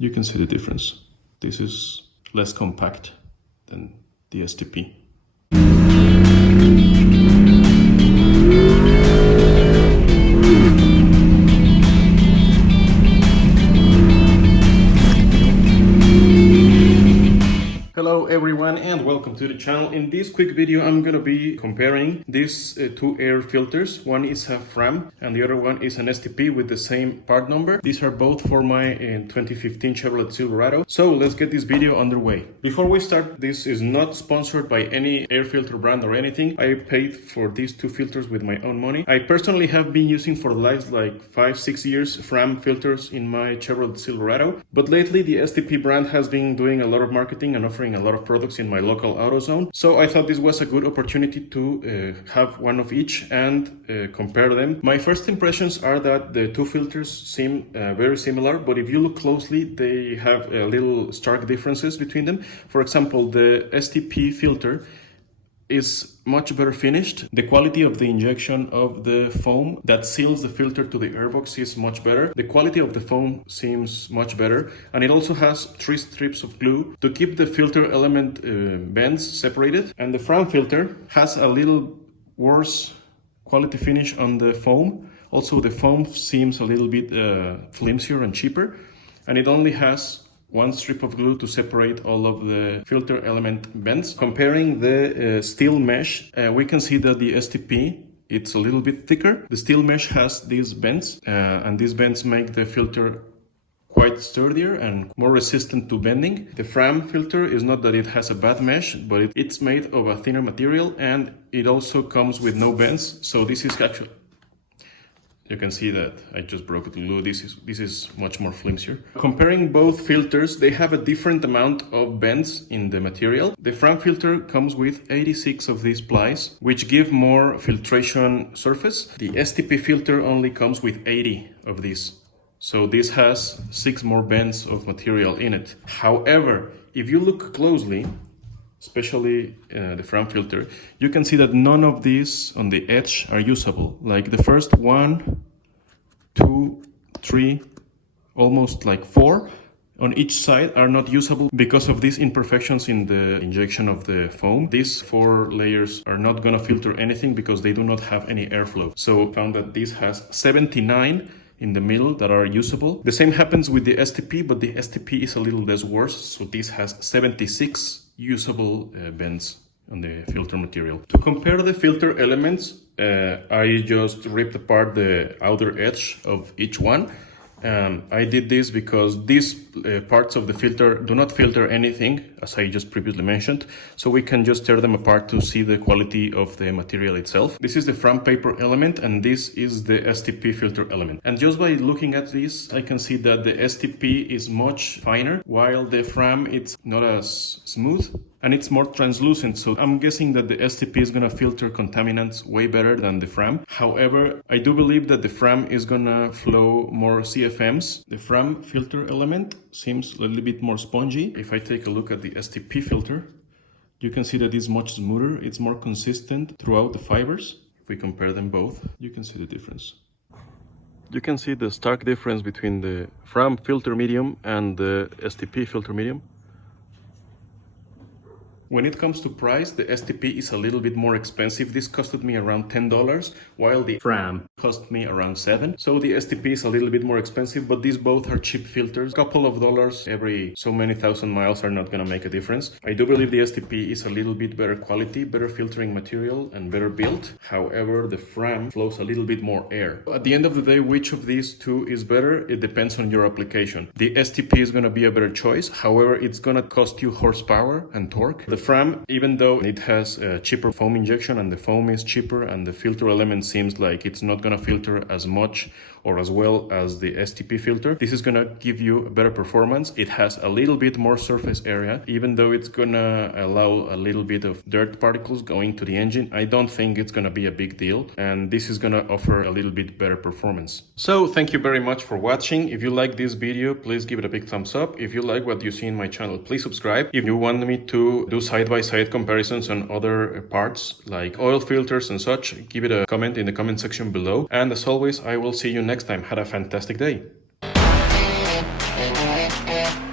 You can see the difference. This is less compact than the STP. Hello everyone and welcome to the channel. In this quick video I'm gonna be comparing these two air filters. One is a FRAM and the other one is an STP with the same part number. These are both for my 2015 Chevrolet Silverado. So let's get this video underway. Before we start, this is not sponsored by any air filter brand or anything. I paid for these two filters with my own money. I personally have been using for the last like 5-6 years FRAM filters in my Chevrolet Silverado, but lately the STP brand has been doing a lot of marketing and offering a lot of products in my local AutoZone. So I thought this was a good opportunity to have one of each and compare them. My first impressions are that the two filters seem very similar, but if you look closely, they have little stark differences between them. For example, the STP filter is much better finished. The quality of the injection of the foam that seals the filter to the airbox is much better. The quality of the foam seems much better, and it also has 3 strips of glue to keep the filter element bends separated. And the FRAM filter has a little worse quality finish on the foam. Also, the foam seems a little bit flimsier and cheaper, and it only has 1 strip of glue to separate all of the filter element bends. Comparing the steel mesh, we can see that the STP, it's a little bit thicker. The steel mesh has these bends, and these bends make the filter quite sturdier and more resistant to bending. The FRAM filter is not that it has a bad mesh, but it's made of a thinner material, and it also comes with no bends. So this is actually, you can see that I just broke the glue. This is much more flimsier. Comparing both filters, they have a different amount of bends in the material. The FRAM filter comes with 86 of these plies, which give more filtration surface. The STP filter only comes with 80 of these. So this has 6 more bends of material in it. However, if you look closely, especially the FRAM filter, you can see that none of these on the edge are usable. Like the first 1, 2, 3, almost like 4 on each side are not usable because of these imperfections in the injection of the foam. These 4 layers are not gonna filter anything because they do not have any airflow. So found that this has 79 in the middle that are usable. The same happens with the STP, but the STP is a little less worse. So this has 76 usable bends on the filter material. To compare the filter elements, I just ripped apart the outer edge of each one. I did this because these parts of the filter do not filter anything, as I just previously mentioned, so we can just tear them apart to see the quality of the material itself. This is the FRAM paper element and this is the STP filter element. And just by looking at this, I can see that the STP is much finer, while the FRAM it's not as smooth and it's more translucent. So I'm guessing that the STP is gonna filter contaminants way better than the FRAM. However, I do believe that the FRAM is gonna flow more CFMs. The FRAM filter element seems a little bit more spongy. If I take a look at the STP filter, you can see that it's much smoother. It's more consistent throughout the fibers. If we compare them both, you can see the difference. You can see the stark difference between the FRAM filter medium and the STP filter medium. When it comes to price, the STP is a little bit more expensive. This costed me around $10, while the FRAM cost me around $7. So the STP is a little bit more expensive, but these both are cheap filters. A couple of dollars every so many thousand miles are not gonna make a difference. I do believe the STP is a little bit better quality, better filtering material, and better built. However, the FRAM flows a little bit more air. At the end of the day, which of these two is better? It depends on your application. The STP is gonna be a better choice. However, it's gonna cost you horsepower and torque. The FRAM, even though it has a cheaper foam injection and the foam is cheaper and the filter element seems like it's not gonna filter as much or as well as the STP filter, this is gonna give you a better performance. It has a little bit more surface area, even though it's gonna allow a little bit of dirt particles going to the engine. I don't think it's gonna be a big deal, and this is gonna offer a little bit better performance. So thank you very much for watching. If you like this video, please give it a big thumbs up. If you like what you see in my channel, please subscribe. If you want me to do side-by-side comparisons on other parts like oil filters and such, give it a comment in the comment section below. And as always, I will see you next time. Have a fantastic day. care.